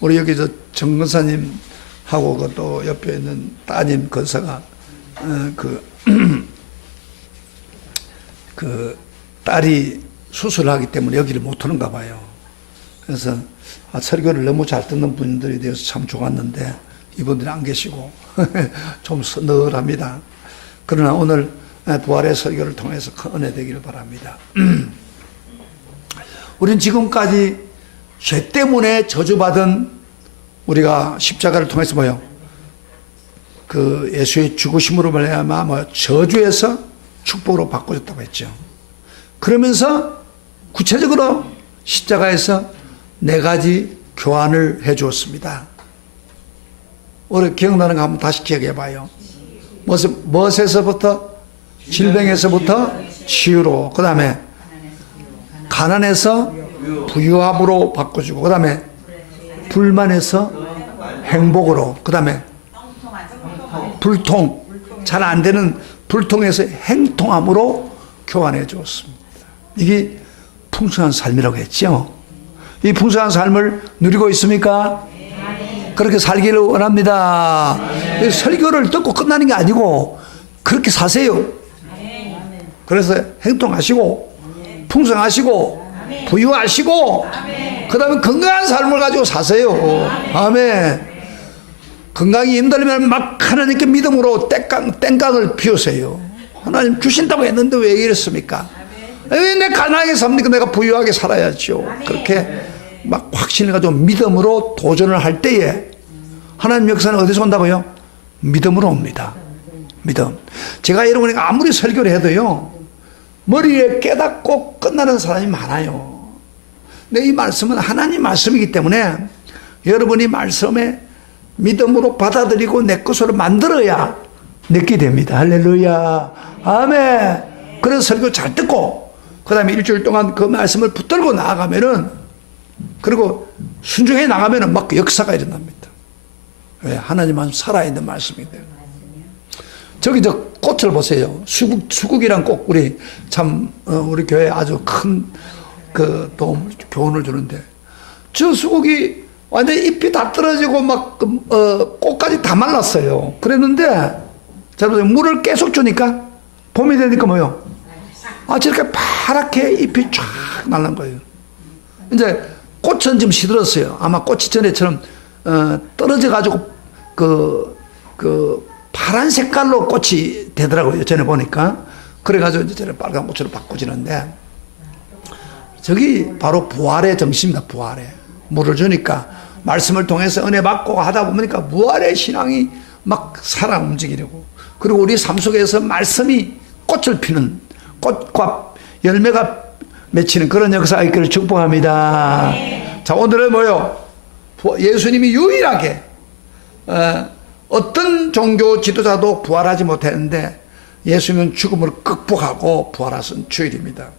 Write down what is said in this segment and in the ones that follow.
우리 여기 정 권사님하고 그 또 옆에 있는 따님 권사가 그 딸이 수술을 하기 때문에 여기를 못 오는가 봐요. 그래서 설교를 너무 잘 듣는 분들이 되어서 참 좋았는데 이분들이 안 계시고 좀 서늘합니다. 그러나 오늘 부활의 설교를 통해서 큰 은혜 되기를 바랍니다. 우린 지금까지 죄 때문에 저주받은 우리가 십자가를 통해서 뭐요? 그 예수의 죽으심으로 말미암아 저주에서 축복으로 바꿔줬다고 했죠. 그러면서 구체적으로 십자가에서 4가지 교환을 해 주었습니다. 오늘 기억나는 거 한번 다시 기억해 봐요. 무엇에서부터? 질병에서부터 치유로, 그 다음에 가난에서 부유함으로 바꿔주고, 그 다음에 불만에서 행복으로, 그 다음에 불통, 잘 안 되는 불통에서 행통함으로 교환해 주었습니다. 이게 풍성한 삶이라고 했죠. 이 풍성한 삶을 누리고 있습니까? 그렇게 살기를 원합니다. 설교를 듣고 끝나는 게 아니고 그렇게 사세요. 그래서 행동하시고 풍성하시고 부유하시고 그 다음에 건강한 삶을 가지고 사세요. 아멘. 건강이 힘들면 막 하나님께 믿음으로 땡깡을 피우세요. 하나님 주신다고 했는데 왜 이랬습니까? 왜 내 가난하게 삽니까? 내가 부유하게 살아야죠. 그렇게 막 확신을 가지고 믿음으로 도전을 할 때에 하나님 역사는 어디서 온다고요? 믿음으로 옵니다. 믿음. 제가 여러분이 아무리 설교를 해도요, 머리에 깨닫고 끝나는 사람이 많아요. 근데 이 말씀은 하나님 말씀이기 때문에 여러분이 말씀에 믿음으로 받아들이고 내 것으로 만들어야 내게 됩니다. 할렐루야. 아멘. 그래서 설교 잘 듣고 그 다음에 일주일 동안 그 말씀을 붙들고 나아가면은, 그리고 순종해 나가면은 막 역사가 일어납니다. 왜? 하나님은 살아있는 말씀이기 때문에. 저기 저 꽃을 보세요. 수국이란 꽃, 우리 참 우리 교회에 아주 큰 그 도움, 교훈을 주는데, 저 수국이 완전히 잎이 다 떨어지고 막 꽃까지 다 말랐어요. 그랬는데 자, 물을 계속 주니까 봄이 되니까 뭐요? 저렇게 파랗게 잎이 쫙 날란 거예요. 이제 꽃은 지금 시들었어요. 아마 꽃이 전에처럼 떨어져 가지고 그 파란 색깔로 꽃이 되더라고요. 전에 보니까. 그래가지고 이제 저는 빨간 꽃으로 바꾸지는데, 저기 바로 부활의 정신입니다. 부활의. 물을 주니까 말씀을 통해서 은혜 받고 하다 보니까 부활의 신앙이 막 살아 움직이려고. 그리고 우리 삶 속에서 말씀이 꽃을 피는, 꽃과 열매가 맺히는 그런 역사가 있기를 축복합니다. 자, 오늘은 뭐요? 예수님이 유일하게 어떤 종교 지도자도 부활하지 못했는데 예수님은 죽음을 극복하고 부활하신 주일입니다.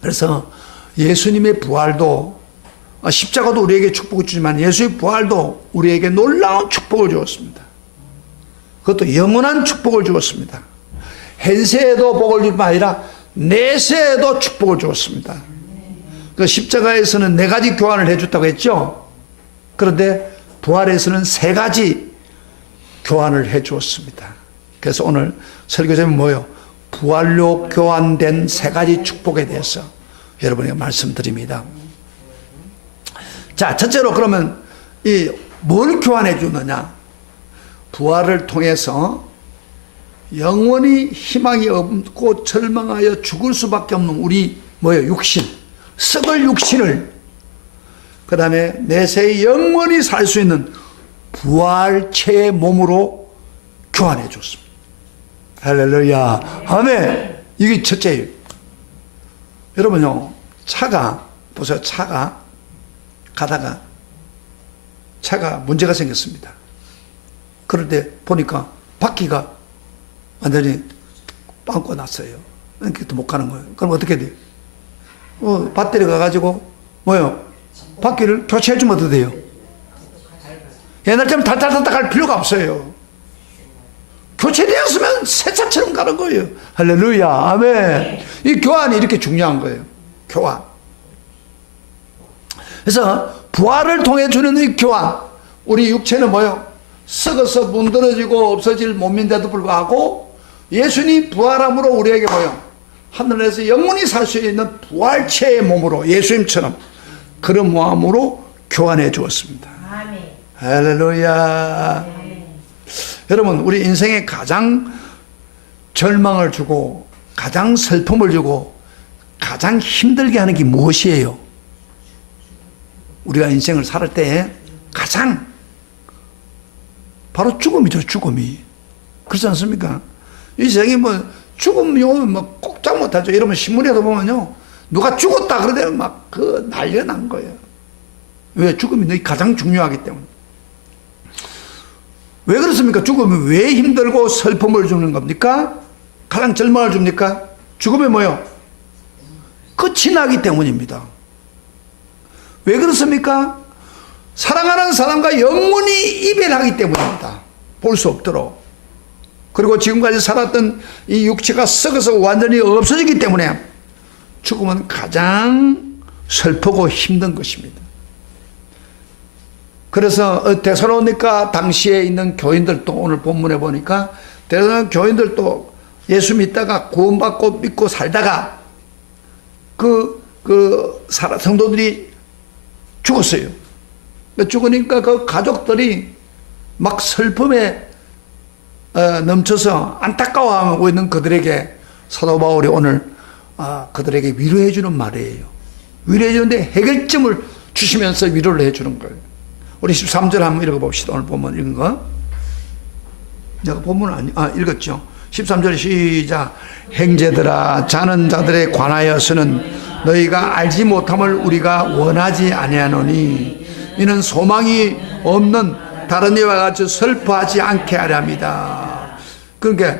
그래서 예수님의 부활도, 십자가도 우리에게 축복을 주지만 예수의 부활도 우리에게 놀라운 축복을 주었습니다. 그것도 영원한 축복을 주었습니다. 현세에도 복을 줄 뿐만 아니라 내세에도 축복을 주었습니다. 그 십자가에서는 4가지 교환을 해줬다고 했죠. 그런데 부활에서는 3가지 교환을 해주었습니다. 그래서 오늘 설교 제목은 뭐예요? 부활로 교환된 3가지 축복에 대해서 여러분에게 말씀드립니다. 자, 첫째로 그러면 뭘 교환해 주느냐? 부활을 통해서 영원히 희망이 없고 절망하여 죽을 수밖에 없는 우리 뭐예요? 육신, 썩을 육신을, 그 다음에 내세에 영원히 살 수 있는 부활체의 몸으로 교환해 줬습니다. 할렐루야. 아멘. 이게 첫째예요. 여러분요, 차가 보세요. 차가 가다가 차가 문제가 생겼습니다. 그런데 보니까 바퀴가 완전히 빵꾸 났어요. 그러니까 못 가는 거예요. 그럼 어떻게 돼요? 배터리 가가지고 뭐요? 바퀴를 교체해주면 어떻게 돼요? 옛날처럼 달달달달 갈 필요가 없어요. 교체되었으면 새 차처럼 가는 거예요. 할렐루야. 아멘. 이 교환이 이렇게 중요한 거예요. 교환. 그래서 부활을 통해 주는 이 교환. 우리 육체는 뭐요? 썩어서 문드러지고 없어질 몸인데도 불구하고 예수님 부활함으로 우리에게 뭐요? 하늘에서 영원히 살 수 있는 부활체의 몸으로 예수님처럼 그런 마음으로 교환해 주었습니다. 아멘. 할렐루야. 여러분, 우리 인생에 가장 절망을 주고 가장 슬픔을 주고 가장 힘들게 하는 게 무엇이에요? 우리가 인생을 살 때 가장 바로 죽음이죠. 죽음이. 그렇지 않습니까? 이 세상에 뭐 죽음 용어는 뭐 꼼짝 못하죠. 여러분 신문에도 보면요, 누가 죽었다 그러면 막 그 난리가 난 거예요. 왜? 죽음이 가장 중요하기 때문에. 왜 그렇습니까? 죽음이 왜 힘들고 슬픔을 주는 겁니까? 가장 절망을 줍니까? 죽음이 뭐요? 끝이 나기 때문입니다. 왜 그렇습니까? 사랑하는 사람과 영원히 이별하기 때문입니다. 볼 수 없도록. 그리고 지금까지 살았던 이 육체가 썩어서 완전히 없어지기 때문에 죽음은 가장 슬프고 힘든 것입니다. 그래서 데살로니가 당시에 있는 교인들도 오늘 본문에 보니까 데살로니가 교인들도 예수 믿다가 구원받고 믿고 살다가 성도들이 죽었어요. 죽으니까 그 가족들이 막 슬픔에 넘쳐서 안타까워하고 있는 그들에게 사도 바울이 오늘 그들에게 위로해 주는 말이에요. 위로해 주는데 해결점을 주시면서 위로를 해 주는 거예요. 우리 13절 한번 읽어봅시다. 오늘 본문 읽은 거. 내가 본문 읽었죠. 13절 시작. 형제들아, 자는 자들에 관하여서는 너희가 알지 못함을 우리가 원하지 아니하노니 이는 소망이 없는 다른 이와 같이 슬퍼하지 않게 하려 합니다. 그러니까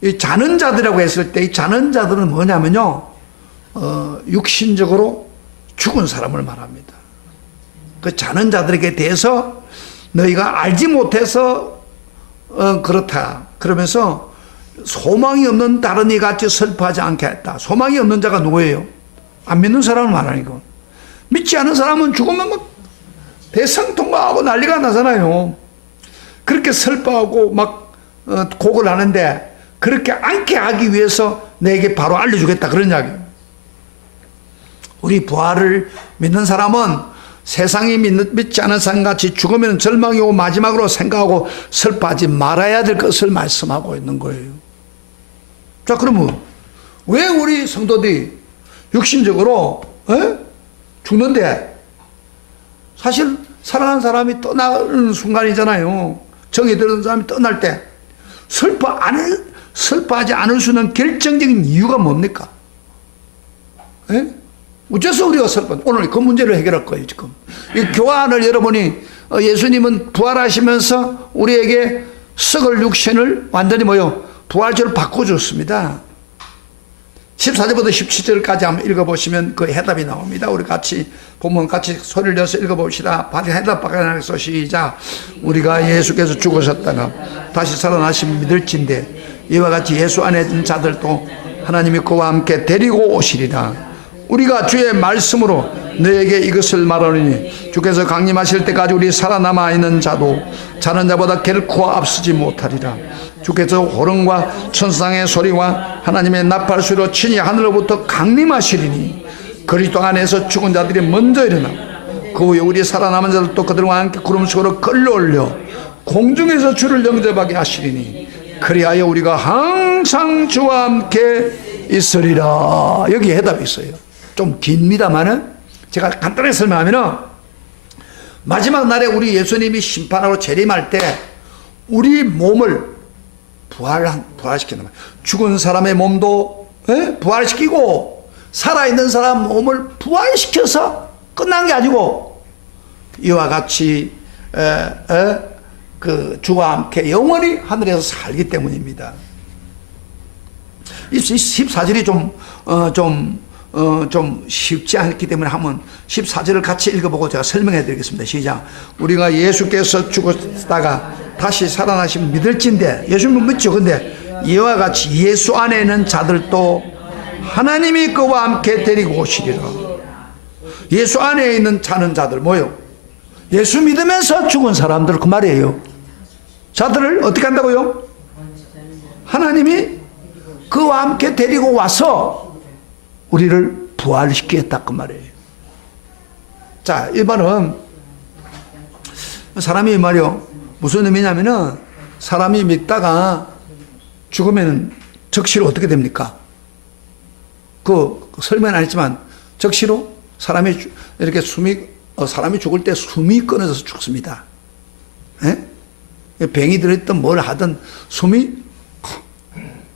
이 자는 자들이라고 했을 때 이 자는 자들은 뭐냐면요, 육신적으로 죽은 사람을 말합니다. 그 자는 자들에게 대해서 너희가 알지 못해서 그렇다 그러면서 소망이 없는 다른 이 같이 슬퍼하지 않게 했다. 소망이 없는 자가 누구예요? 안 믿는 사람을 말하니까. 믿지 않은 사람은 죽으면 막 대성통곡하고 난리가 나잖아요. 그렇게 슬퍼하고 막 곡을 하는데 그렇게 않게 하기 위해서 내게 바로 알려주겠다 그런 이야기예요. 우리 부활을 믿는 사람은 세상이 믿지 않은 사람같이 죽으면 절망이 오고 마지막으로 생각하고 슬퍼하지 말아야 될 것을 말씀하고 있는 거예요. 자, 그러면 왜 우리 성도들이 육신적으로 죽는데, 사실 사랑하는 사람이 떠나는 순간이잖아요. 정이 들은 사람이 떠날 때 슬퍼하지 않을 수 있는 결정적인 이유가 뭡니까? 어째서 우리가 슬퍼? 오늘 그 문제를 해결할 거예요. 지금 이 교환을 여러분이 예수님은 부활하시면서 우리에게 썩을 육신을 완전히 부활체로 바꿔줬습니다. 14절부터 17절까지 한번 읽어보시면 그 해답이 나옵니다. 우리 같이 본문 같이 소리를 내서 읽어봅시다. 해답 박아내서 시작. 우리가 예수께서 죽으셨다가 다시 살아나신 믿을진데 이와 같이 예수 안에 있는 자들도 하나님이 그와 함께 데리고 오시리라. 우리가 주의 말씀으로 너에게 이것을 말하노니 주께서 강림하실 때까지 우리 살아남아 있는 자도 자는 자보다 결코 앞서지 못하리라. 주께서 호령과 천상의 소리와 하나님의 나팔소리로 친히 하늘로부터 강림하시리니 그리스도 안에서 죽은 자들이 먼저 일어나 그 후에 우리 살아남은 자들도 그들과 함께 구름 속으로 끌려올려 공중에서 주를 영접하게 하시리니 그리하여 우리가 항상 주와 함께 있으리라. 여기 해답이 있어요. 좀 깁니다만은 제가 간단하게 설명하면은 마지막 날에 우리 예수님이 심판하러 재림할 때 우리 몸을 부활시키는 거예요. 죽은 사람의 몸도 부활시키고 살아있는 사람 몸을 부활시켜서 끝난 게 아니고 이와 같이 그 주와 함께 영원히 하늘에서 살기 때문입니다. 이 14절이 좀 쉽지 않기 때문에 한번 14절을 같이 읽어보고 제가 설명해 드리겠습니다. 시작. 우리가 예수께서 죽었다가 다시 살아나신 믿을진데, 예수님은 믿죠. 근데 이와 같이 예수 안에 있는 자들도 하나님이 그와 함께 데리고 오시리라. 예수 안에 있는 자는 자들 뭐요? 예수 믿으면서 죽은 사람들 그 말이에요. 자들을 어떻게 한다고요? 하나님이 그와 함께 데리고 와서 우리를 부활시키겠다 그 말이에요. 자, 이 말은 사람이 말이요 무슨 의미냐면은 사람이 믿다가 죽으면 적시로 어떻게 됩니까? 그 설명은 안 했지만 적시로 사람이 이렇게 사람이 죽을 때 숨이 끊어져서 죽습니다. 예? 병이 들어있든 뭘 하든 숨이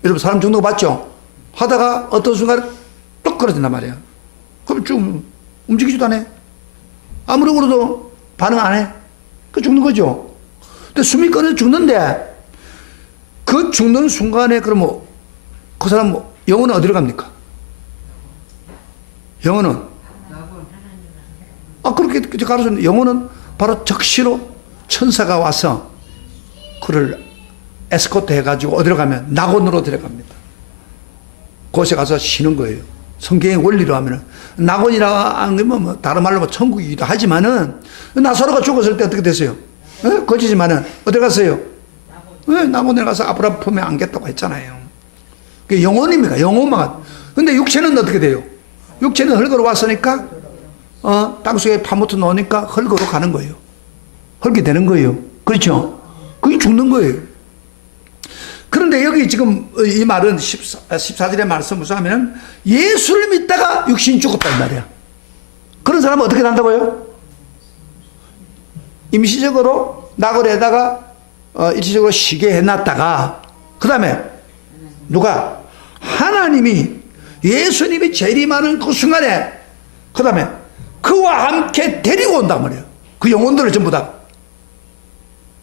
여러분 사람 죽는 거 봤죠? 하다가 어떤 순간에 뚝 끊어진단 말이에요. 그럼 좀 움직이지도 않아. 아무리 울어도 반응 안 해. 그 죽는 거죠. 근데 숨이 끊어져 죽는데 그 죽는 순간에 그러면 그 사람 영혼은 어디로 갑니까? 영혼은 그렇게 가르쳤는데 영혼은 바로 적시로 천사가 와서 그를 에스코트 해가지고 어디로 가면 낙원으로 데려갑니다. 그곳에 가서 쉬는 거예요. 성경의 원리로 하면은 낙원이라고 하면 뭐 다른 말로 천국이기도 하지만은 나사로가 죽었을 때 어떻게 됐어요? 거지지만은 어디 갔어요? 낙원에 가서 아브라함 품에 안겼다고 했잖아요. 그게 영혼입니까? 영혼만. 근데 육체는 어떻게 돼요? 육체는 흙으로 왔으니까 땅속에 파묻혀 놓으니까 흙으로 가는 거예요. 흙이 되는 거예요. 그렇죠? 그게 죽는 거예요. 그런데 여기 지금 이 말은 14절의 말씀 무슨 하면은 예수를 믿다가 육신이 죽었단 말이야. 그런 사람은 어떻게 산다고요? 임시적으로 낙원에다가 일시적으로 쉬게 해놨다가 그 다음에 누가? 하나님이 예수님이 재림하는 그 순간에 그 다음에 그와 함께 데리고 온단 말이에요. 그 영혼들을 전부 다.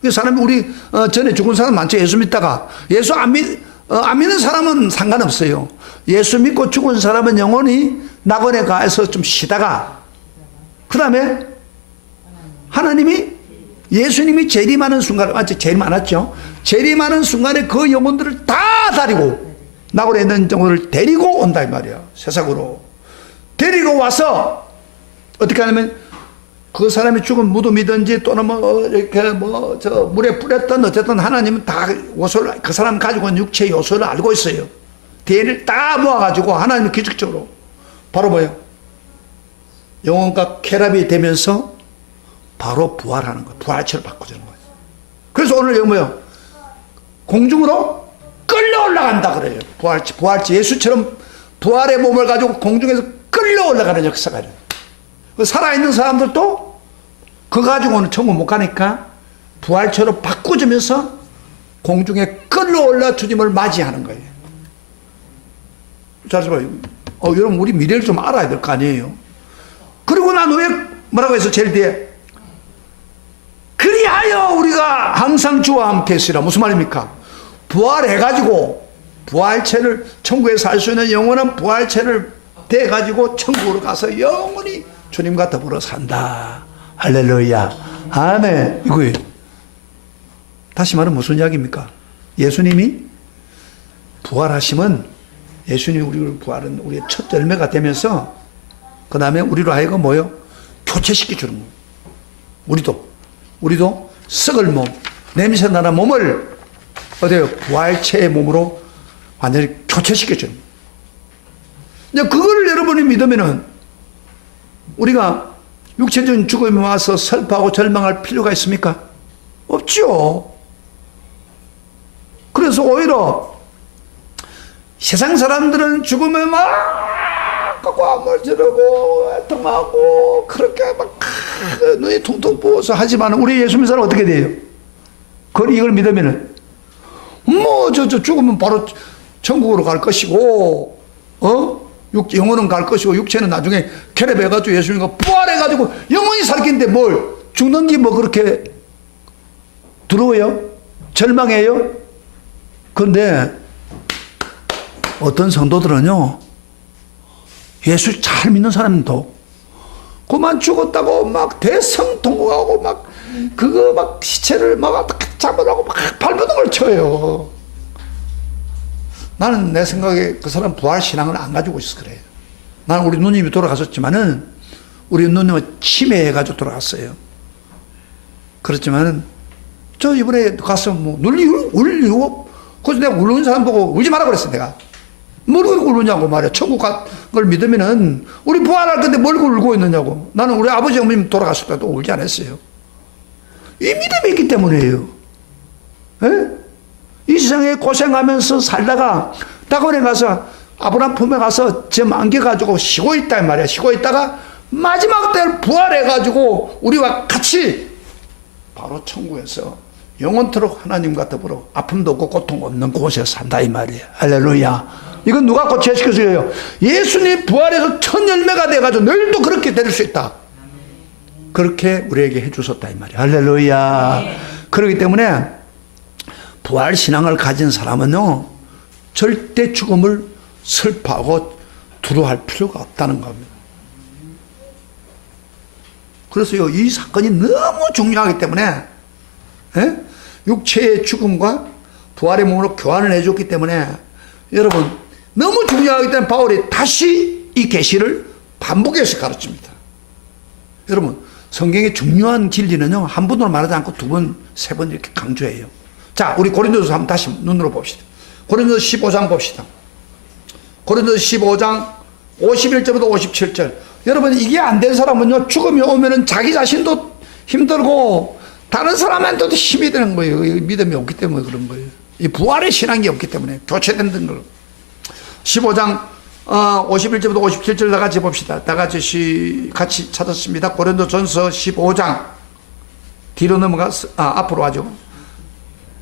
그 사람이 우리 전에 죽은 사람 많죠. 예수 믿다가 예수 안 믿는 사람은 상관없어요. 예수 믿고 죽은 사람은 영혼이 낙원에 가서 좀 쉬다가 그 다음에 하나님이 예수님이 재림하는 순간에 재림 안 왔죠. 재림하는 순간에 그 영혼들을 다 데리고 낙원에 있는 영혼을 데리고 온다 이 말이야. 세상으로 데리고 와서 어떻게 하냐면 그 사람이 죽은 무덤이든지 또는 이렇게 저 물에 뿌렸던 어쨌든 하나님은 다 요소를 그 사람 가지고 있는 육체의 요소를 알고 있어요. DNA를 다 모아가지고 하나님은 기적적으로 바로 뭐예요? 영혼과 쾌락이 되면서 바로 부활하는 거예요. 부활체로 바꿔주는 거예요. 그래서 오늘 여기 뭐예요? 공중으로 끌려 올라간다 그래요. 부활체 예수처럼 부활의 몸을 가지고 공중에서 끌려 올라가는 역사가 있어요. 살아있는 사람들도 그거 가지고는 천국 못 가니까 부활체로 바꿔주면서 공중에 끌어올라 주님을 맞이하는 거예요. 자, 여러분 우리 미래를 좀 알아야 될 거 아니에요. 그리고 난 후에 뭐라고 해서 제일 뒤에 그리하여 우리가 항상 주와 함께 있으라. 무슨 말입니까? 부활해가지고 부활체를 천국에 살 수 있는 영원한 부활체를 돼가지고 천국으로 가서 영원히 주님과 더불어 산다. 할렐루야. 아멘. 이거예요. 다시 말하면 무슨 이야기입니까? 예수님이 부활하시면 예수님이 우리를 부활은 우리의 첫 열매가 되면서 그 다음에 우리로 하여금 뭐요? 교체시켜 주는 거예요. 우리도 썩을 몸, 냄새 나는 몸을 어때요? 부활체의 몸으로 완전히 교체시켜 주는 거예요. 그걸 여러분이 믿으면은 우리가 육체적인 죽음이 와서 슬퍼하고 절망할 필요가 있습니까? 없죠. 그래서 오히려 세상 사람들은 죽으면 막 꽉을 지르고 애통하고 그렇게 막 눈이 퉁퉁 부어서 하지만 우리 예수 믿는 사람은 어떻게 돼요? 그걸 이걸 믿으면은 저 죽으면 바로 천국으로 갈 것이고 영혼은 갈 것이고 육체는 나중에 캐랩해가지고 예수님과 부활해가지고 영원히 살긴데 뭘 죽는 게 뭐 그렇게 두려워요? 절망해요? 그런데 어떤 성도들은요 예수 잘 믿는 사람도 그만 죽었다고 막 대성통곡하고 막 그거 막 시체를 막 어떻게 잡으라고 막 발버둥을 쳐요. 나는 내 생각에 그 사람 부활신앙을 안 가지고 있어서 그래요. 나는 우리 누님이 돌아가셨지만은 우리 누님은 치매해가지고 돌아갔어요. 그렇지만은 저 이번에 가서 뭐 울 이유가 그래서 내가 울는 사람 보고 울지 마라 그랬어 내가. 뭘 울느냐고 말이야. 천국 걸 믿으면은 우리 부활할 건데 뭘 울고 있느냐고. 나는 우리 아버지 어머님 돌아갔을 때도 울지 않았어요. 이 믿음이 있기 때문이에요. 에? 이 세상에 고생하면서 살다가 낙원에 가서 아브라함 품에 가서 점 안겨가지고 쉬고 있다 이 말이야. 쉬고 있다가 마지막 때 부활해가지고 우리와 같이 바로 천국에서 영원토록 하나님과 더불어 아픔도 없고 고통 없는 곳에 산다 이 말이에요. 할렐루야. 이건 누가 고치시켜줘요? 예수님 부활해서 첫 열매가 돼가지고 너희도 그렇게 될 수 있다. 그렇게 우리에게 해주셨다 이 말이에요. 할렐루야. 그렇기 때문에 부활 신앙을 가진 사람은요 절대 죽음을 슬퍼하고 두려워할 필요가 없다는 겁니다. 그래서요 이 사건이 너무 중요하기 때문에 육체의 죽음과 부활의 몸으로 교환을 해줬기 때문에 여러분 너무 중요하기 때문에 바울이 다시 이 계시를 반복해서 가르칩니다. 여러분 성경의 중요한 진리는요 한 번으로 말하지 않고 두 번, 세 번 이렇게 강조해요. 자, 우리 고린도서 한번 다시 눈으로 봅시다. 고린도서 15장 봅시다. 고린도서 15장 51절부터 57절. 여러분 이게 안 된 사람은요 죽음이 오면은 자기 자신도 힘들고 다른 사람한테도 힘이 되는 거예요. 믿음이 없기 때문에 그런 거예요. 이 부활의 신앙이 없기 때문에 교체된 걸. 15장 51절부터 57절 다 같이 봅시다. 다 같이 찾았습니다. 고린도전서 15장 뒤로 넘어가서 앞으로 하죠.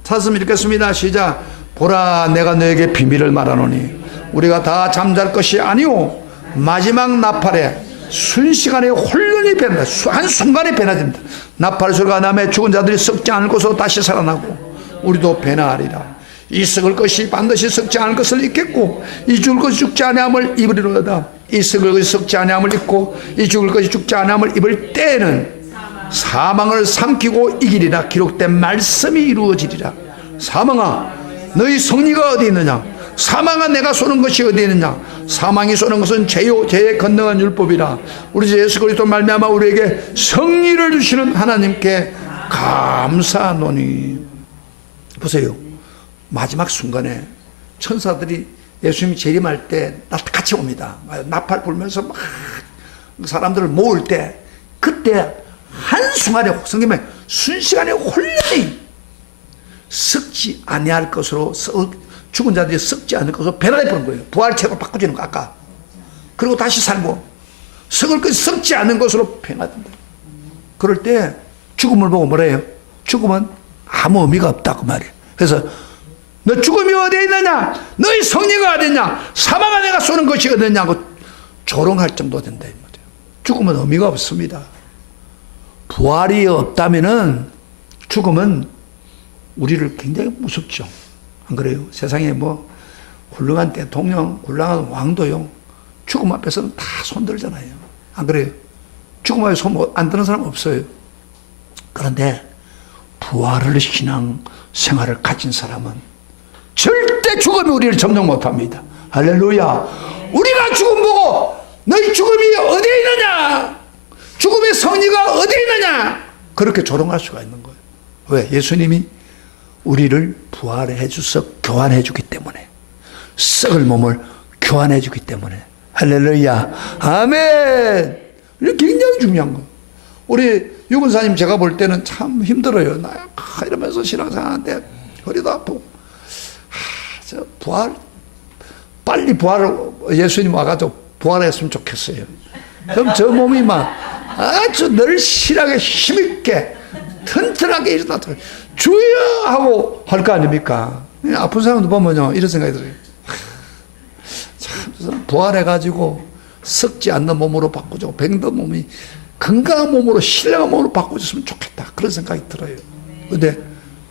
찾았으면 읽겠습니다. 시작. 보라 내가 너에게 비밀을 말하노니 우리가 다 잠잘 것이 아니오 마지막 나팔에 순식간에 혼란이 변한다. 한순간에 변화됩니다. 나팔 소리가 나며 죽은 자들이 썩지 않을 것으로 다시 살아나고 우리도 변화하리라. 이 썩을 것이 반드시 썩지 않을 것을 잊겠고 이 죽을 것이 죽지 아니함을 입으리로다. 이 썩을 것이 썩지 아니함을 잊고 이 죽을 것이 죽지 아니함을 입을 때에는 사망을 삼키고 이기리라. 기록된 말씀이 이루어지리라. 사망아 너희 승리가 어디 있느냐? 사망아 내가 쏘는 것이 어디 있느냐? 사망이 쏘는 것은 죄요 죄에 건너간 율법이라. 우리 주 예수 그리스도 말미암아 우리에게 승리를 주시는 하나님께 감사하노니. 보세요. 마지막 순간에 천사들이 예수님이 재림할 때 같이 옵니다. 나팔 불면서 막 사람들을 모을 때 그때 한순간에 성경에 순식간에 혼란이 썩지 아니할 것으로 죽은 자들이 썩지 않을 것으로 변화해 버린 거예요. 부활체로 바꿔주는 거 아까. 그리고 다시 살고 썩을 것이 썩지 않은 것으로 변화된다. 그럴 때 죽음을 보고 뭐라 해요? 죽음은 아무 의미가 없다고 말이에요. 그래서 너 죽음이 어디에 있느냐? 너희 성리가 어디 있냐? 사망아 내가 쏘는 것이 어디 있냐고 조롱할 정도 된다. 죽음은 의미가 없습니다. 부활이 없다면은 죽음은 우리를 굉장히 무섭죠. 안 그래요? 세상에 뭐 훌륭한 대통령, 훌륭한 왕도요. 죽음 앞에서는 다 손들잖아요. 안 그래요? 죽음 앞에 손 안 드는 사람 없어요. 그런데 부활을 신앙 생활을 가진 사람은 절대 죽음이 우리를 점령 못합니다. 할렐루야. 우리가 죽음 보고 너희 죽음이 어디에 있느냐? 죽음의 성리가 어디에 있느냐? 그렇게 조롱할 수가 있는 거예요. 왜? 예수님이 우리를 부활해 주서 교환해 주기 때문에, 썩을 몸을 교환해 주기 때문에. 할렐루야. 아멘. 이게 굉장히 중요한 거예요. 우리 유근사님 제가 볼 때는 참 힘들어요. 나 이러면서 신앙생활하는데 허리도 아프고 저 부활 빨리 부활 예수님 와가지고 부활했으면 좋겠어요. 그럼 저 몸이 막 아주 늘씬하게 힘있게 튼튼하게 일어나 주여 하고 할 거 아닙니까? 아픈 사람도 보면요 이런 생각이 들어요. 참 부활해가지고 썩지 않는 몸으로 바꾸자고 병든 몸이 건강한 몸으로 신령한 몸으로 바꿔줬으면 좋겠다 그런 생각이 들어요. 근데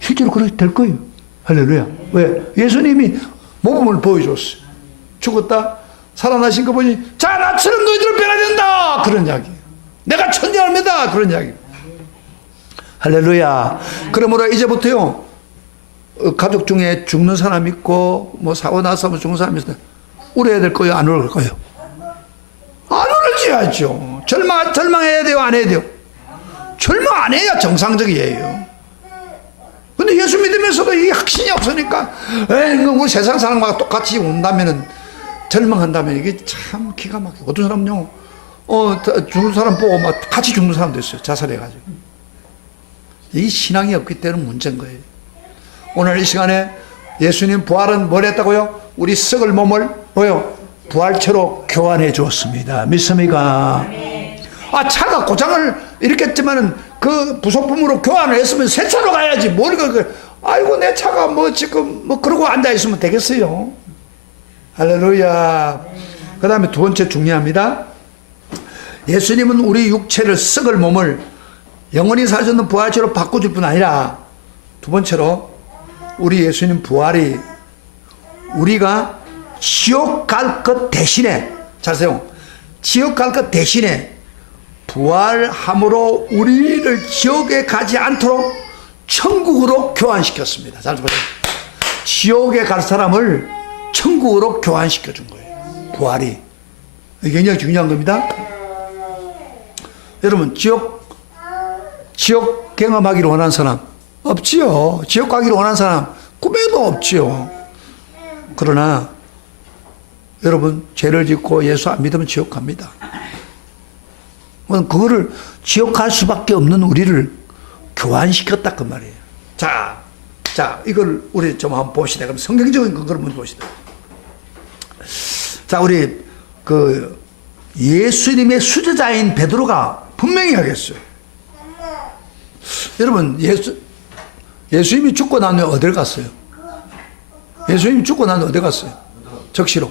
실제로 그렇게 될 거예요. 할렐루야. 왜? 예수님이 모범을 보여줬어요. 죽었다 살아나신 거 보니 자 나처럼 너희들은 변화된다 그런 이야기. 내가 천지할매다 그런 이야기. 할렐루야. 그러므로 이제부터요 가족 중에 죽는 사람 있고 뭐 사고 나서 뭐 죽는 사람 있어요. 울어야 될 거예요? 안 울을 거예요? 안 울어야죠. 절망해야 돼요? 안 해야 돼요? 절망 안 해야 정상적이에요. 근데 예수 믿으면서도 이 확신이 없으니까, 우리 세상 사람과 똑같이 온다면은, 절망한다면 이게 참 기가 막히고, 어떤 사람은요, 죽는 사람 보고 막 같이 죽는 사람도 있어요. 자살해가지고. 이 신앙이 없기 때문에 문제인 거예요. 오늘 이 시간에 예수님 부활은 뭘 했다고요? 우리 썩을 몸을 뭐요? 부활체로 교환해 주었습니다. 믿습니까? 차가 고장을 일으켰지만은 그 부속품으로 교환을 했으면 새 차로 가야지. 뭘 아이고 내 차가 뭐 지금 뭐 그러고 앉아 있으면 되겠어요. 할렐루야. 그 다음에 두 번째 중요합니다. 예수님은 우리 육체를 썩을 몸을 영원히 사셨는 부활체로 바꿔줄 뿐 아니라 두 번째로 우리 예수님 부활이 우리가 지옥 갈 것 대신에 잘세요. 지옥 갈 것 대신에 부활함으로 우리를 지옥에 가지 않도록 천국으로 교환시켰습니다. 잘 보세요. 지옥에 갈 사람을 천국으로 교환시켜 준 거예요. 부활이. 이게 굉장히 중요한 겁니다. 여러분 지옥 경험하기를 원하는 사람 없지요. 지옥 가기를 원하는 사람 꿈에도 없지요. 그러나 여러분 죄를 짓고 예수 안 믿으면 지옥 갑니다. 그거를 지옥 갈 수밖에 없는 우리를 교환시켰다 그 말이에요. 자 이걸 우리 좀 한번 봅시다. 그럼 성경적인 걸 한번 봅시다. 자, 우리 그 예수님의 수제자인 베드로가 분명히 하겠어요. 여러분 예수님이 죽고 난 후에 어딜 갔어요? 예수님이 죽고 난 후에 어디 갔어요? 적시로.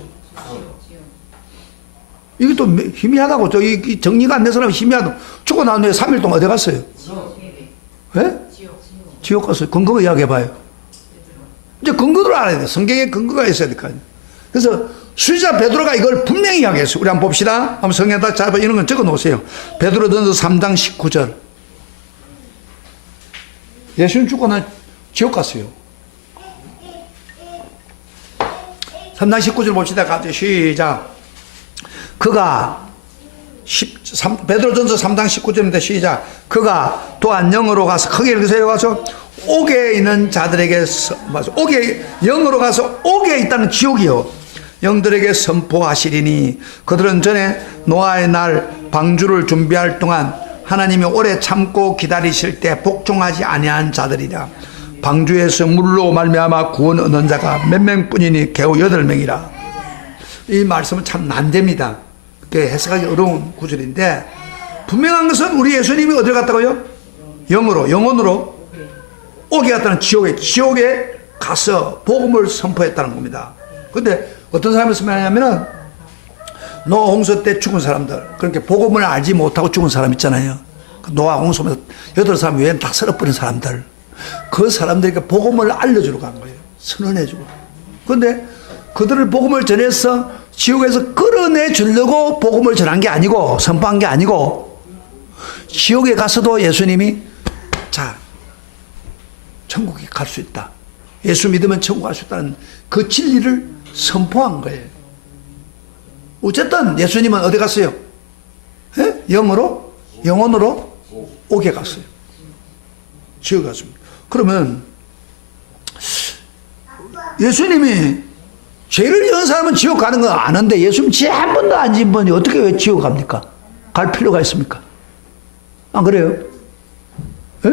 이게 또 희미하다고. 이 정리가 안 된 사람이 희미하다고. 죽고 난 후에 3일 동안 어디 갔어요? 예? 지옥 갔어요. 근거 이야기해봐요. 이제 근거를 알아야 돼. 성경에 근거가 있어야 될 거 아니에요. 그래서 수제자 베드로가 이걸 분명히 이야기했어요. 우리 한번 봅시다. 한번 성경에다 잘 이런 건 적어 놓으세요. 베드로전서 3장 19절. 예수님 죽고 난 지옥 갔어요. 3장 19절 봅시다. 같이 시작. 그가 베드로전서 3장 19절인데 시작. 그가 또한 영으로 가서 크게 읽으세요. 가서 옥에 있는 자들에게 영으로 가서 옥에 있다는 지옥이요. 영들에게 선포하시리니 그들은 전에 노아의 날 방주를 준비할 동안 하나님이 오래 참고 기다리실 때 복종하지 아니한 자들이라. 방주에서 물로 말미암아 구원 얻는 자가 몇 명뿐이니 겨우 8명이라. 이 말씀은 참 난됩니다. 해석하기 어려운 구절인데 분명한 것은 우리 예수님이 어딜 갔다고요? 영혼으로 옥에 갔다는 지옥에 가서 복음을 선포했다는 겁니다. 근데 어떤 사람이 말하냐면은 노아 홍수 때 죽은 사람들, 그렇게 복음을 알지 못하고 죽은 사람 있잖아요. 노아 홍수면서 8사람 외에는 다 썰어버린 사람들, 그 사람들에게 복음을 알려주러 간 거예요. 선언해주고. 그런데 그들을 복음을 전해서 지옥에서 끌어내 주려고 복음을 전한 게 아니고, 선포한 게 아니고, 지옥에 가서도 예수님이 자 천국에 갈 수 있다, 예수 믿으면 천국 갈 수 있다는 그 진리를 선포한 거예요. 어쨌든 예수님은 어디 갔어요? 예? 영혼으로 옥에 갔어요. 지옥에 갔습니다. 그러면 예수님이 죄를 지은 사람은 지옥 가는 건 아는데 예수님 죄 한 번도 안 지은 분이 어떻게 왜 지옥 갑니까? 갈 필요가 있습니까? 안 그래요? 예?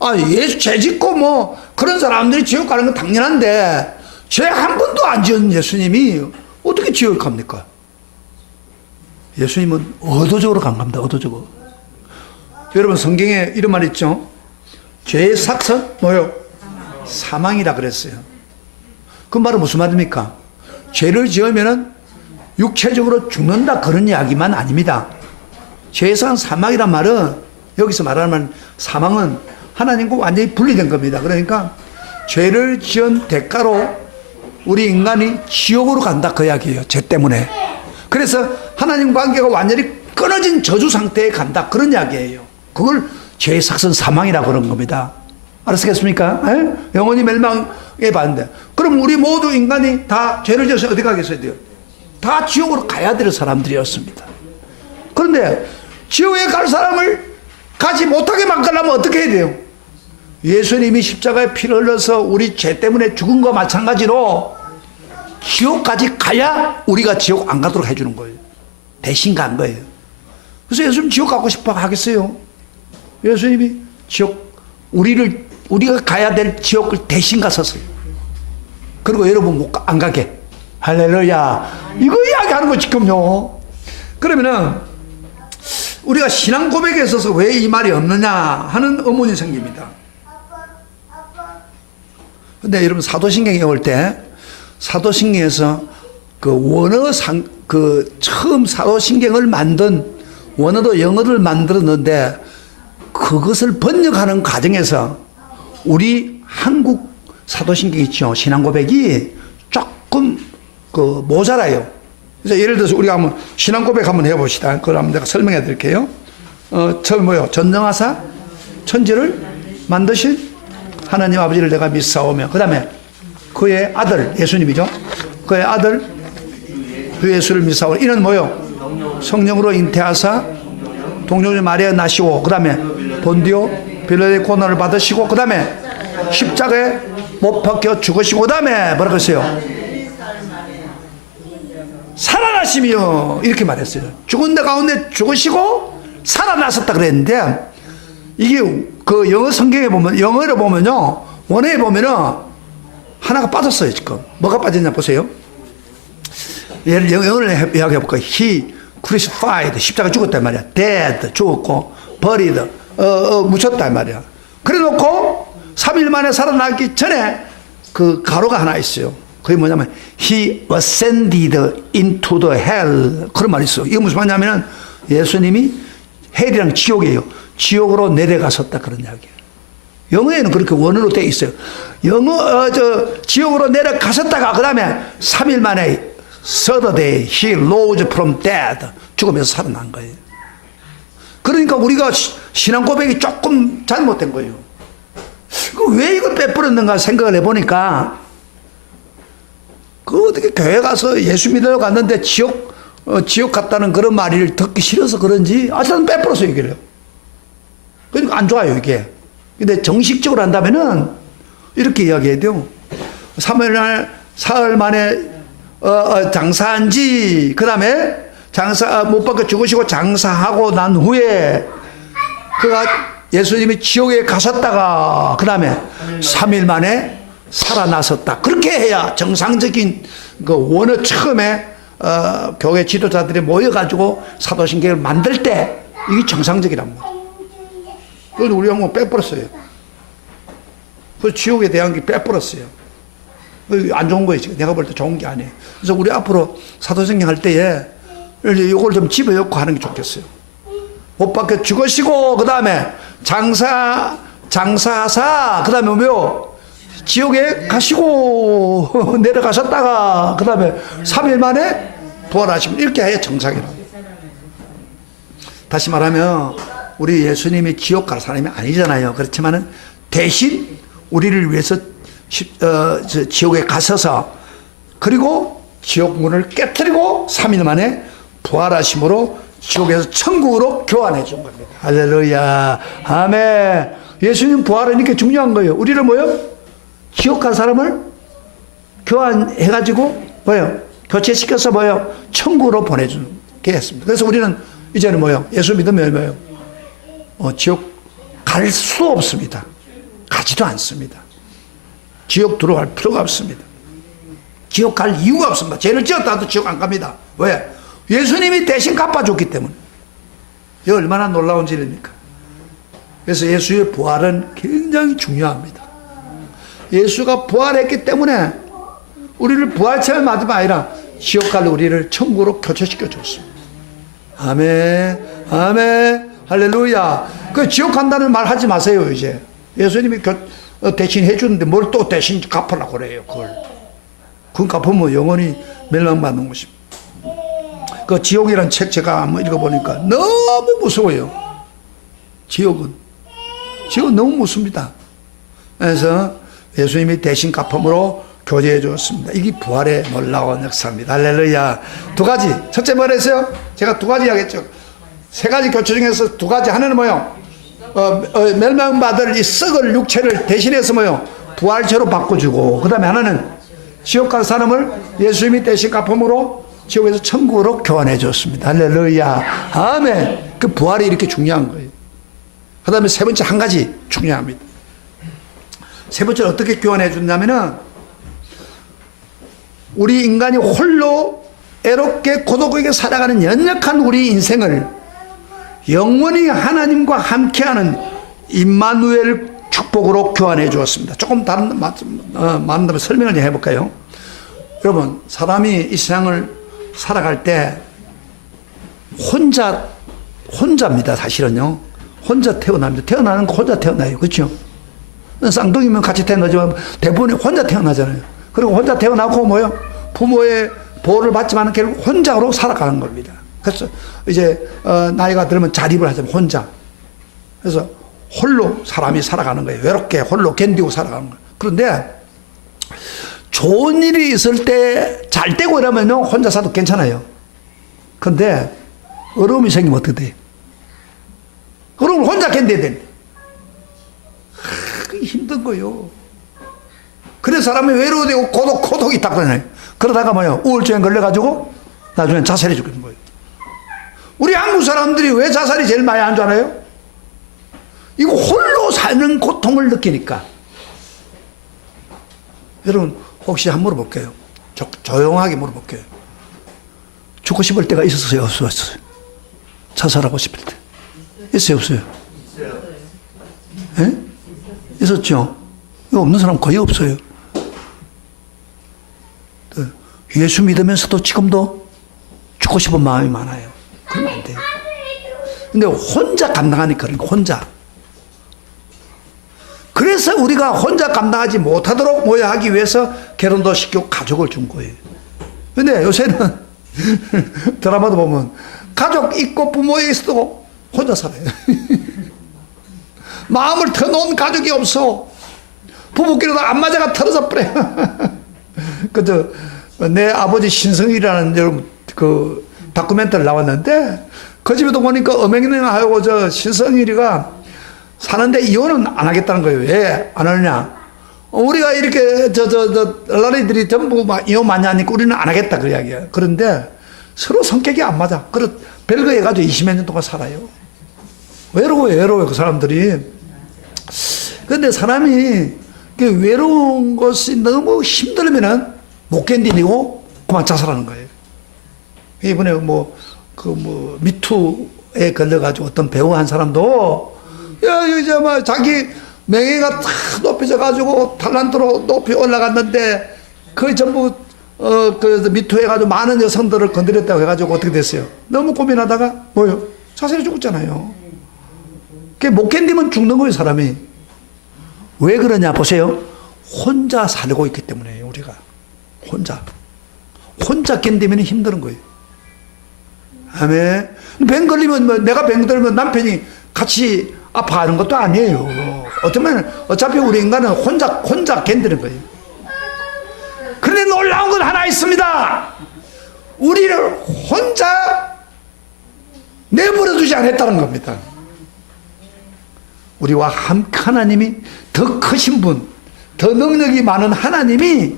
아니, 예수 죄 짓고 뭐 그런 사람들이 지옥 가는 건 당연한데 죄 한 번도 안 지은 예수님이 어떻게 지옥 갑니까? 예수님은 의도적으로 간 겁니다. 의도적으로. 여러분 성경에 이런 말 있죠? 죄의 삭선 뭐요? 사망이라 그랬어요. 그 말은 무슨 말입니까? 죄를 지으면은 육체적으로 죽는다 그런 이야기만 아닙니다. 죄에서 사망이란 말은, 여기서 말하는 말은 사망은 하나님과 완전히 분리된 겁니다. 그러니까 죄를 지은 대가로 우리 인간이 지옥으로 간다 그 이야기예요. 죄 때문에. 그래서 하나님 관계가 완전히 끊어진 저주 상태에 간다 그런 이야기예요. 그걸 죄의 삭선 사망이라고 그런 겁니다. 알았겠습니까? 영원히 멸망에 봤는데, 그럼 우리 모두 인간이 다 죄를 지어서 어디 가겠어야 돼요? 다 지옥으로 가야 될 사람들이었습니다. 그런데 지옥에 갈 사람을 가지 못하게 만들려면 어떻게 해야 돼요? 예수님이 십자가에 피를 흘려서 우리 죄 때문에 죽은 것과 마찬가지로 지옥까지 가야 우리가 지옥 안 가도록 해주는 거예요. 대신 간 거예요. 그래서 예수님 지옥 가고 싶어 하겠어요? 예수님이 우리가 가야 될 지옥을 대신 갔었어요. 그리고 여러분 안 가게. 할렐루야. 이거 이야기하는 거 지금요. 그러면은 우리가 신앙 고백에 있어서 왜 이 말이 없느냐 하는 의문이 생깁니다. 근데 여러분 사도신경에 올 때 사도신경에서 처음 사도신경을 만든 원어도 영어를 만들었는데 그것을 번역하는 과정에서 우리 한국 사도신경 있죠. 신앙 고백이 조금 모자라요. 그래서 예를 들어서 우리가 한번 신앙 고백 한번 해봅시다. 그걸 한번 내가 설명해 드릴게요. 처음 뭐요? 전능하사 천지를 만드신 하나님 아버지를 내가 믿사오며, 그 다음에 그의 아들 예수님이죠. 그의 아들 그 예수를 믿사오며, 이는 뭐요? 성령으로 잉태하사 동정녀 마리아 나시고, 그 다음에 본디오 빌라의 고난을 받으시고, 그 다음에 십자가에 못 박혀 죽으시고, 그 다음에 뭐라고 했어요? 살아나시며, 이렇게 말했어요. 죽은 데 가운데 죽으시고 살아나셨다 그랬는데, 이게 그 영어 성경에 보면, 영어로 보면요, 원어에 보면은 하나가 빠졌어요. 지금 뭐가 빠졌냐 보세요. 예를 영어를 이야기해 볼까요? He crucified, 십자가 죽었단 말이야. Dead, 죽었고, buried, 묻혔단 말이야. 그래 놓고 3일 만에 살아나기 전에 그 가로가 하나 있어요. 그게 뭐냐면 He ascended into the hell, 그런 말이 있어요. 이거 무슨 말이냐면 예수님이 헬이랑 지옥이에요. 지옥으로 내려가셨다, 그런 이야기예요. 영어에는 그렇게 원어로 되어 있어요. 지옥으로 내려가셨다가 그 다음에 3일 만에 third day he rose from dead, 죽으면서 살아난 거예요. 그러니까 우리가 신앙 고백이 조금 잘못된 거예요. 왜 이걸 빼버렸는가 생각을 해보니까, 어떻게 교회 가서 예수 믿으러 갔는데 지옥 갔다는 그런 말을 듣기 싫어서 그런지 아직은 빼버려서 얘기를 해요. 그러니까 안 좋아요, 이게. 근데 정식적으로 한다면은 이렇게 이야기해야 돼요. 3일, 사흘 만에 장사한 지, 그 다음에 못 박혀 죽으시고 장사하고 난 후에 그가 예수님이 지옥에 가셨다가 그 다음에 3일 만에 살아나셨다. 그렇게 해야 정상적인 그 원어 처음에 교회 지도자들이 모여가지고 사도신경을 만들 때 이게 정상적이란 말이에요. 그래서 우리가 뭐 빼버렸어요. 그 지옥에 대한 게 빼버렸어요. 안 좋은 거예요. 내가 볼 때 좋은 게 아니에요. 그래서 우리 앞으로 사도신경 할 때에 이걸 좀 집어넣고 하는 게 좋겠어요. 못 박혀 죽으시고, 그 다음에 장사하사, 그 다음에 뭐요? 지옥에 가시고 내려가셨다가 그 다음에 3일 만에 부활하시면, 이렇게 해야 정상이라고. 다시 말하면 우리 예수님이 지옥 갈 사람이 아니잖아요. 그렇지만은 대신 우리를 위해서 지옥에 가셔서, 그리고 지옥 문을 깨뜨리고 3일 만에 부활하심으로 지옥에서 천국으로 교환해 준 겁니다. 할렐루야, 아멘. 예수님 부활은 이렇게 중요한 거예요. 우리를 뭐요? 지옥 간 사람을 교환해가지고 뭐요? 교체시켜서 뭐요? 천국으로 보내주는 게 했습니다. 그래서 우리는 이제는 뭐요? 예수 믿으면 뭐요? 지옥 갈 수 없습니다. 가지도 않습니다. 지옥 들어갈 필요가 없습니다. 지옥 갈 이유가 없습니다. 죄를 지었다 해도 지옥 안 갑니다. 왜? 예수님이 대신 갚아줬기 때문에. 이 얼마나 놀라운 일입니까? 그래서 예수의 부활은 굉장히 중요합니다. 예수가 부활했기 때문에 우리를 부활체험 맞으면 아니라 지옥 갈 우리를 천국으로 교체시켜 줬습니다. 아멘, 아멘, 할렐루야. 그 지옥 간다는 말 하지 마세요. 이제 예수님이 대신 해주는데 뭘 또 대신 갚으라고 그래요. 그건 갚으면 영원히 멸망받는 것입니다. 그 지옥이라는 책 제가 한번 읽어보니까 너무 무서워요. 지옥은 너무 무섭습니다. 그래서 예수님이 대신 갚음으로 교제해 주었습니다. 이게 부활의 놀라운 역사입니다. 할렐루야. 두 가지. 첫째 뭐라 했어요? 제가 두 가지 이야기했죠. 세 가지 교체 중에서 두 가지. 하나는 뭐요? 멸망받을 이 썩을 육체를 대신해서 뭐요? 부활체로 바꿔주고, 그 다음에 하나는 지옥 갈 사람을 예수님이 대신 갚음으로 지옥에서 천국으로 교환해 줬습니다. 할렐루야. 아멘. 그 부활이 이렇게 중요한 거예요. 그 다음에 세 번째 한 가지 중요합니다. 세 번째는 어떻게 교환해 준다면은, 우리 인간이 홀로 애롭게 고독하게 살아가는 연약한 우리 인생을 영원히 하나님과 함께하는 임마누엘 축복으로 교환해 주었습니다. 조금 다른 많은 다음에 설명을 해볼까요? 여러분, 사람이 이 세상을 살아갈 때 혼자입니다. 사실은요. 혼자 태어납니다. 태어나는 거 혼자 태어나요. 그렇죠? 쌍둥이면 같이 태어나지만 대부분 혼자 태어나잖아요. 그리고 혼자 태어나고 뭐요? 부모의 보호를 받지만 결국 혼자로 살아가는 겁니다. 그래서 이제 나이가 들면 자립을 하자면 혼자. 그래서 홀로 사람이 살아가는 거예요. 외롭게 홀로 견디고 살아가는 거예요. 그런데 좋은 일이 있을 때 잘 되고 이러면요, 혼자 살아도 괜찮아요. 그런데 어려움이 생기면 어떻게 돼요? 어려움을 혼자 견뎌야 되는데. 그게 힘든 거예요. 그래서 사람이 외로워지고 고독이 딱 그러잖아요. 그러다가 뭐예요? 우울증에 걸려가지고 나중엔 자살해 죽는 거예요. 우리 한국 사람들이 왜 자살이 제일 많이 한 줄 알아요? 이거 홀로 사는 고통을 느끼니까. 여러분, 혹시 한번 물어볼게요. 조용하게 물어볼게요. 죽고 싶을 때가 있었어요? 없었어요? 자살하고 싶을 때. 있어요? 없어요? 예? 있었죠? 이거 없는 사람 거의 없어요. 예수 믿으면서도 지금도 죽고 싶은 마음이 많아요. 그러면 안 돼요. 근데 혼자 감당하니까, 그러니까 혼자. 그래서 우리가 혼자 감당하지 못하도록 뭐야 하기 위해서 결혼도 시키고 가족을 준 거예요. 근데 요새는 드라마도 보면 가족 있고 부모에 있어도 혼자 살아요. 마음을 터놓은 가족이 없어. 부부끼리도 안 맞아가 틀어져 버려. 그저 내 아버지 신성일이라는 여러분 그 다큐멘터리 나왔는데 그 집에도 보니까 어맹이나 하고 저 신성일이가 사는데 이혼은 안 하겠다는 거예요. 왜 안 하느냐? 우리가 이렇게 얼라리들이 전부 막 이혼 많이 하니까 우리는 안 하겠다 그 이야기야. 그런데 서로 성격이 안 맞아. 그래 별거 해가지고 20몇 년 동안 살아요. 외로워요 그 사람들이. 그런데 사람이 그 외로운 것이 너무 힘들면은 못 견디고 그만 자살하는 거예요. 이번에 미투에 걸려가지고 어떤 배우 한 사람도 이제 자기 명예가 탁 높여져가지고 탈란트로 높이 올라갔는데 그 전부 그 미투해가지고 많은 여성들을 건드렸다고 해가지고 어떻게 됐어요? 너무 고민하다가 뭐요? 자살해 죽었잖아요. 그게 못 견디면 죽는 거예요, 사람이. 왜 그러냐 보세요. 혼자 살고 있기 때문에요. 우리가 혼자 견디면 힘든 거예요. 아멘. 병 걸리면 내가 병 들면 남편이 같이 아파하는 것도 아니에요. 어쩌면 어차피 우리 인간은 혼자 견디는 거예요. 그런데 놀라운 건 하나 있습니다. 우리를 혼자 내버려 두지 않았다는 겁니다. 우리와 함께 하나님이 더 크신 분, 더 능력이 많은 하나님이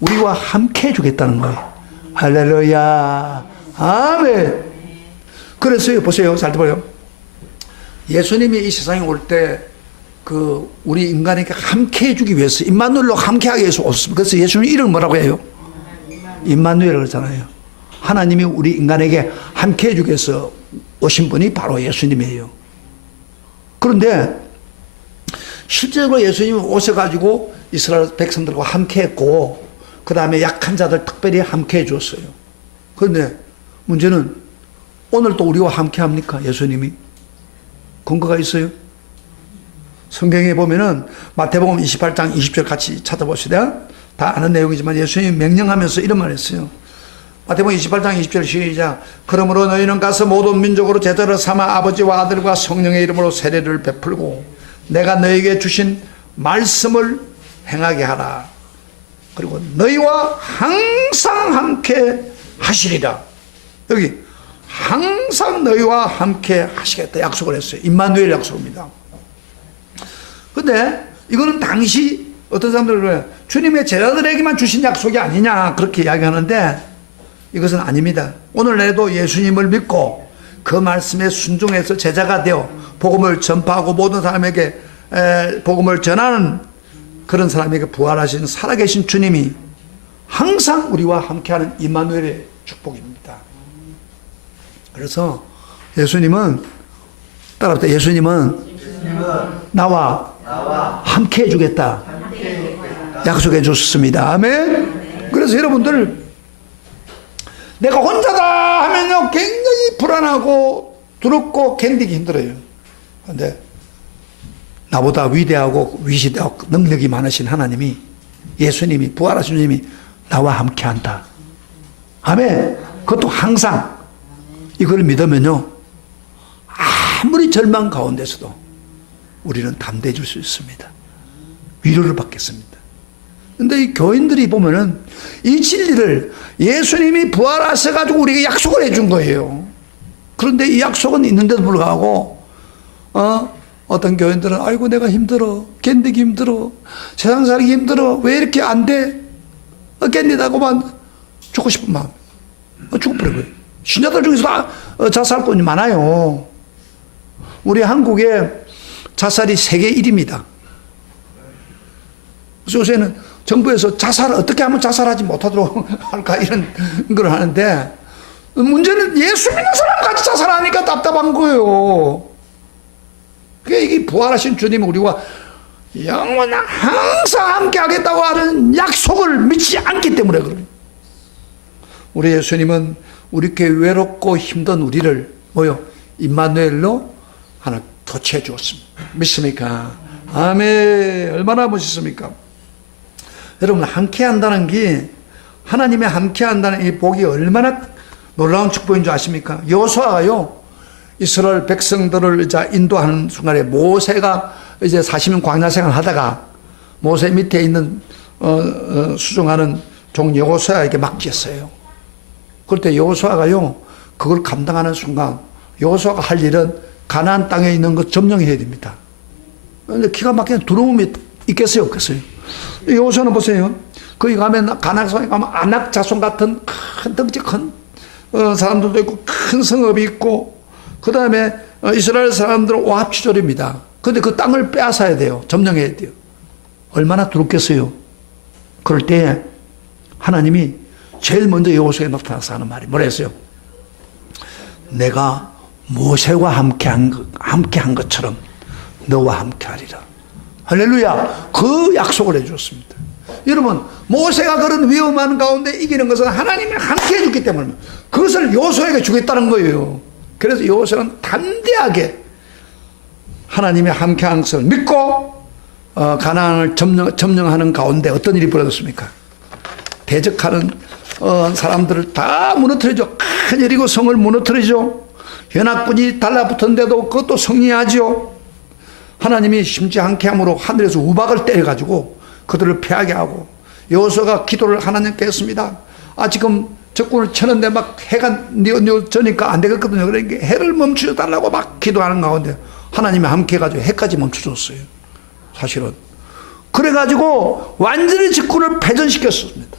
우리와 함께 해주겠다는 거예요. 할렐루야. 아멘. 그래서요, 보세요. 잘 들어요. 예수님이 이 세상에 올 때 우리 인간에게 함께 해주기 위해서 임마누엘로 함께하기 위해서 오셨습니다. 그래서 예수님 이름을 뭐라고 해요? 임마누엘 그러잖아요. 하나님이 우리 인간에게 함께 해주기 위해서 오신 분이 바로 예수님이에요. 그런데 실제로 예수님이 오셔가지고 이스라엘 백성들과 함께 했고 그 다음에 약한 자들 특별히 함께 해줬어요. 그런데 문제는 오늘도 우리와 함께 합니까? 예수님이? 근거가 있어요? 성경에 보면은 마태복음 28장 20절 같이 찾아봅시다. 다 아는 내용이지만 예수님이 명령하면서 이런 말 했어요. 마태복음 28장 20절 시작. 그러므로 너희는 가서 모든 민족으로 제자를 삼아 아버지와 아들과 성령의 이름으로 세례를 베풀고 내가 너희에게 주신 말씀을 행하게 하라. 그리고 너희와 항상 함께 하시리라. 여기 항상 너희와 함께 하시겠다 약속을 했어요. 임마누엘 약속입니다. 근데 이거는 당시 어떤 사람들은 그래요. 주님의 제자들에게만 주신 약속이 아니냐 그렇게 이야기하는데 이것은 아닙니다. 오늘날에도 예수님을 믿고 그 말씀에 순종해서 제자가 되어 복음을 전파하고 모든 사람에게 복음을 전하는 그런 사람에게 부활하신 살아계신 주님이 항상 우리와 함께하는 임마누엘의 축복입니다. 그래서 예수님은 따라합시다. 예수님은 나와 함께 해주겠다 약속해 줬습니다. 아멘. 그래서 여러분들 내가 혼자다 하면요 굉장히 불안하고 두렵고 견디기 힘들어요. 그런데 나보다 위대하고 위시되고 능력이 많으신 하나님이 예수님이 부활하신 주님이 나와 함께한다. 아멘. 그것도 항상 이걸 믿으면요 아무리 절망 가운데서도 우리는 담대해질 수 있습니다. 위로를 받겠습니다. 근데 이 교인들이 보면은 이 진리를 예수님이 부활하셔가지고 우리에게 약속을 해준 거예요. 그런데 이 약속은 있는데도 불구하고 어떤 교인들은 아이고 내가 힘들어, 견디기 힘들어, 세상 살기 힘들어, 왜 이렇게 안 돼? 견디다고만 죽고 싶은 마음 죽어버린 거예요. 신자들 중에서 자살꾼이 많아요. 우리 한국에 자살이 세계 1위입니다. 그래서 요새는 정부에서 자살을 어떻게 하면 자살하지 못하도록 할까 이런 걸 하는데 문제는 예수 믿는 사람까지 자살하니까 답답한 거예요. 그게 이게 부활하신 주님이 우리와 영원한 항상 함께 하겠다고 하는 약속을 믿지 않기 때문에 그래요. 우리 예수님은 우리께 외롭고 힘든 우리를 임마누엘로 하나 도취해 주었습니다. 믿습니까? 아멘. 얼마나 멋있습니까? 여러분 함께 한다는 게 하나님이 함께 한다는 이 복이 얼마나 놀라운 축복인 줄 아십니까? 여호수아가요 이스라엘 백성들을 이제 인도하는 순간에 모세가 이제 40년 광야 생활을 하다가 모세 밑에 있는 수종하는 종 여호수아에게 맡겼어요. 그럴 때 여호수아가요 그걸 감당하는 순간 여호수아가 할 일은 가나안 땅에 있는 것 점령해야 됩니다. 근데 기가 막히게 두려움이 있겠어요 없겠어요? 여호수아는 보세요. 거기 가면 가나안 성에 가면 아낙 자손 같은 큰 덩치 큰 사람들도 있고 큰 성읍이 있고 그 다음에 이스라엘 사람들은 오합지졸입니다. 그런데 그 땅을 빼앗아야 돼요. 점령해야 돼요. 얼마나 두렵겠어요. 그럴 때 하나님이 제일 먼저 여호수아에 나타나서 하는 말이 뭐라 했어요? 내가 모세와 함께한 것처럼 너와 함께하리라. 할렐루야. 그 약속을 해주었습니다. 여러분 모세가 그런 위험한 가운데 이기는 것은 하나님이 함께 해줬기 때문에 그것을 여호수아에게 주겠다는 거예요. 그래서 여호수아는 담대하게 하나님이 함께한 것을 믿고 가나안을 점령하는 가운데 어떤 일이 벌어졌습니까? 대적하는 사람들을 다 무너뜨리죠. 큰 여리고 성을 무너뜨리죠. 연합군이 달라붙었는데도 그것도 승리하죠. 하나님이 심지 않게 함으로 하늘에서 우박을 때려가지고 그들을 패하게 하고 여호수아가 기도를 하나님께 했습니다. 지금 적군을 쳤는데 막 해가 뉘어지니까 안 되겠거든요. 그러니까 해를 멈춰달라고 막 기도하는 가운데 하나님이 함께 해가지고 해까지 멈춰줬어요. 사실은 그래가지고 완전히 적군을 패전시켰습니다.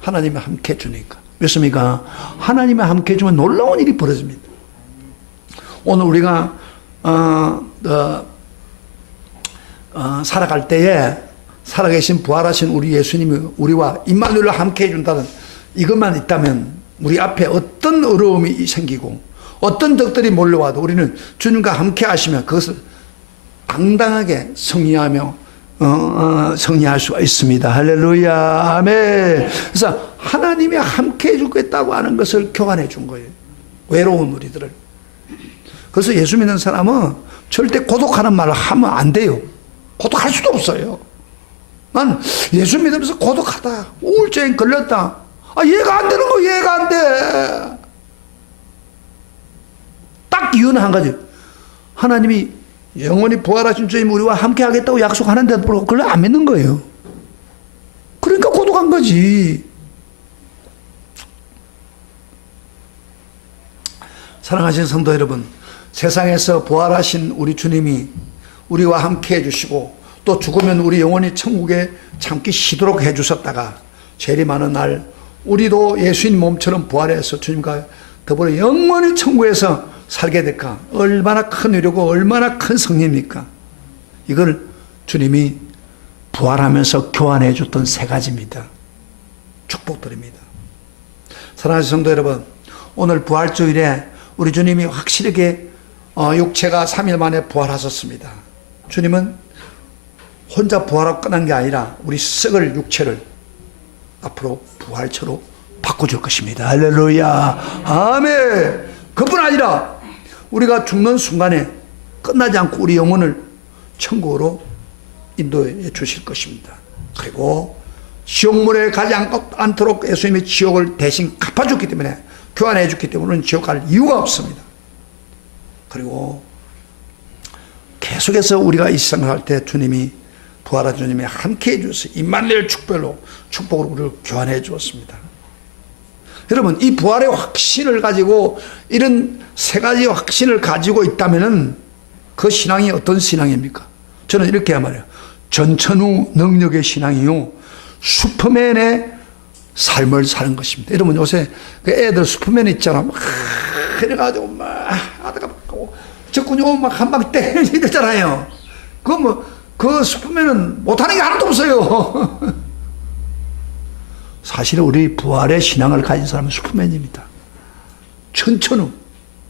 하나님이 함께 해주니까. 믿습니까? 하나님이 함께 해주면 놀라운 일이 벌어집니다. 오늘 우리가 살아갈 때에 살아계신 부활하신 우리 예수님이 우리와 임마누엘로 함께 해준다는 이것만 있다면 우리 앞에 어떤 어려움이 생기고 어떤 적들이 몰려와도 우리는 주님과 함께 하시면 그것을 당당하게 승리하며 승리할 수가 있습니다. 할렐루야. 아멘. 그래서 하나님이 함께 해주겠다고 하는 것을 교환해 준 거예요. 외로운 우리들을. 그래서 예수 믿는 사람은 절대 고독하는 말을 하면 안 돼요. 고독할 수도 없어요. 난 예수 믿으면서 고독하다. 우울증에 걸렸다. 이해가 안 되는 거 이해가 안 돼. 딱 이유는 한 가지. 하나님이 영원히 부활하신 주님 우리와 함께 하겠다고 약속하는데도 불구하고 그걸 안 믿는 거예요. 그러니까 고독한 거지. 사랑하신 성도 여러분, 세상에서 부활하신 우리 주님이 우리와 함께 해주시고 또 죽으면 우리 영원히 천국에 참기 쉬도록 해주셨다가 재림하는 날 우리도 예수님 몸처럼 부활해서 주님과 더불어 영원히 천국에서 살게 될까? 얼마나 큰 위로고 얼마나 큰 승리입니까? 이걸 주님이 부활하면서 교환해 줬던 세 가지입니다. 축복드립니다. 사랑하는 성도 여러분, 오늘 부활주일에 우리 주님이 확실하게 육체가 3일 만에 부활하셨습니다. 주님은 혼자 부활하고 끝난 게 아니라 우리 썩을 육체를 앞으로 부활체로 바꿔줄 것입니다. 할렐루야. 아멘. 그뿐 아니라 우리가 죽는 순간에 끝나지 않고 우리 영혼을 천국으로 인도해 주실 것입니다. 그리고 지옥물에 가지 않도록 예수님이 지옥을 대신 갚아줬기 때문에, 교환해 줬기 때문에 우리는 지옥 갈 이유가 없습니다. 그리고 계속해서 우리가 이 세상을 할 때 주님이, 부활한 주님이 함께 해주셔서 임마누엘 축복으로 우리를 교환해 주었습니다. 여러분, 이 부활의 확신을 가지고 이런 세 가지 확신을 가지고 있다면은 그 신앙이 어떤 신앙입니까? 저는 이렇게 말해요. 전천후 능력의 신앙이요, 슈퍼맨의 삶을 사는 것입니다. 여러분, 요새 그 애들 슈퍼맨 있잖아. 막 이래가지고 막 하다가 적군요 막 한 방에 때리잖아요. 그 슈퍼맨은 못하는 게 하나도 없어요. 사실 우리 부활의 신앙을 가진 사람은 슈퍼맨입니다. 천천후.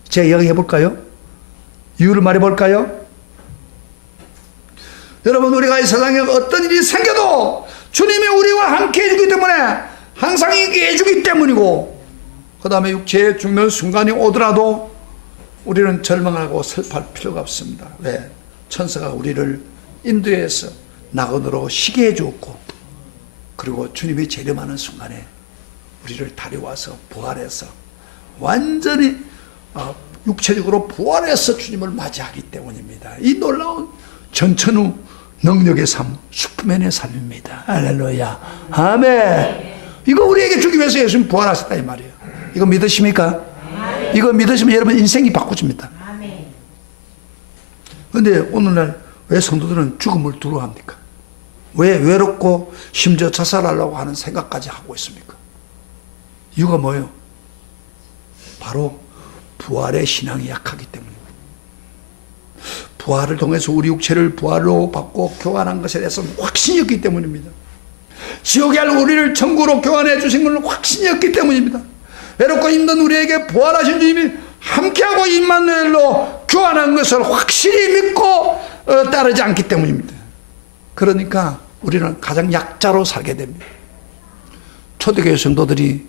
제가 이야기 해볼까요? 이유를 말해볼까요? 여러분, 우리가 이 세상에 어떤 일이 생겨도 주님이 우리와 함께 해주기 때문에, 항상 이기게 해주기 때문이고, 그 다음에 육체에 죽는 순간이 오더라도 우리는 절망하고 슬퍼할 필요가 없습니다. 왜? 천사가 우리를 인도해서 낙원으로 쉬게 해주었고, 그리고 주님이 재림하는 순간에 우리를 다려와서 부활해서 완전히 육체적으로 부활해서 주님을 맞이하기 때문입니다. 이 놀라운 전천후 능력의 삶, 슈퍼맨의 삶입니다. 할렐루야. 아멘. 이거 우리에게 주기 위해서 예수님 부활하셨다 이 말이에요. 이거 믿으십니까? 이거 믿으시면 여러분 인생이 바꿔집니다. 그런데 오늘날 왜 성도들은 죽음을 두려워합니까? 왜 외롭고 심지어 자살하려고 하는 생각까지 하고 있습니까? 이유가 뭐예요? 바로 부활의 신앙이 약하기 때문입니다. 부활을 통해서 우리 육체를 부활로 받고 교환한 것에 대해서 확신이 없기 때문입니다. 지옥에 할 우리를 천국으로 교환해 주신 것은 확신이 없기 때문입니다. 외롭고 힘든 우리에게 부활하신 주님이 함께하고 임마누엘로 교환한 것을 확실히 믿고 따르지 않기 때문입니다. 그러니까 우리는 가장 약자로 살게 됩니다. 초대교회 성도들이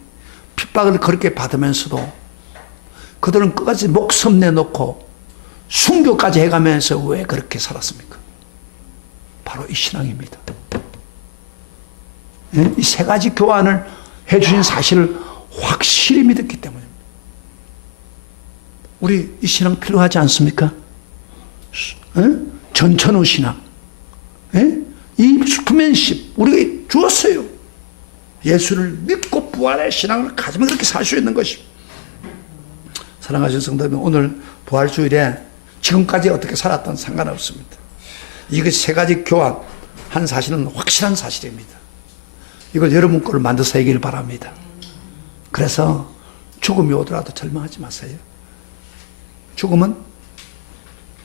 핍박을 그렇게 받으면서도 그들은 끝까지 목숨 내놓고 순교까지 해가면서 왜 그렇게 살았습니까? 바로 이 신앙입니다. 이 세 가지 교환을 해주신 사실을 확실히 믿었기 때문입니다. 우리 이 신앙 필요하지 않습니까? 전천후 신앙. 이 슈퍼맨십 우리가 주었어요. 예수를 믿고 부활의 신앙을 가지면 그렇게 살 수 있는 것입니다. 사랑하신 성도님, 오늘 부활주일에 지금까지 어떻게 살았던 상관없습니다. 이거 세 가지 교환한 사실은 확실한 사실입니다. 이걸 여러분 거를 만들어서 얘기를 바랍니다. 그래서 죽음이 오더라도 절망하지 마세요. 죽음은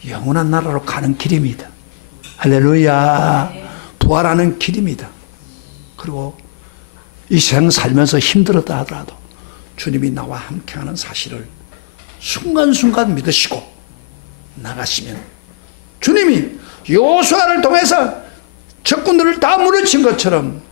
영원한 나라로 가는 길입니다. 할렐루야. 부활하는 길입니다. 그리고 이 세상 살면서 힘들었다 하더라도 주님이 나와 함께하는 사실을 순간순간 믿으시고 나가시면 주님이 여호수아를 통해서 적군들을 다 무너진 것처럼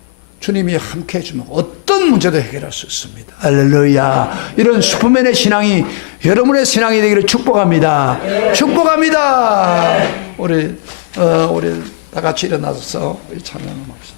주님이 함께 해주면 어떤 문제도 해결할 수 있습니다. 할렐루야. 이런 슈퍼맨의 신앙이 여러분의 신앙이 되기를 축복합니다. 축복합니다. 우리 다 같이 일어나서 찬양합시다.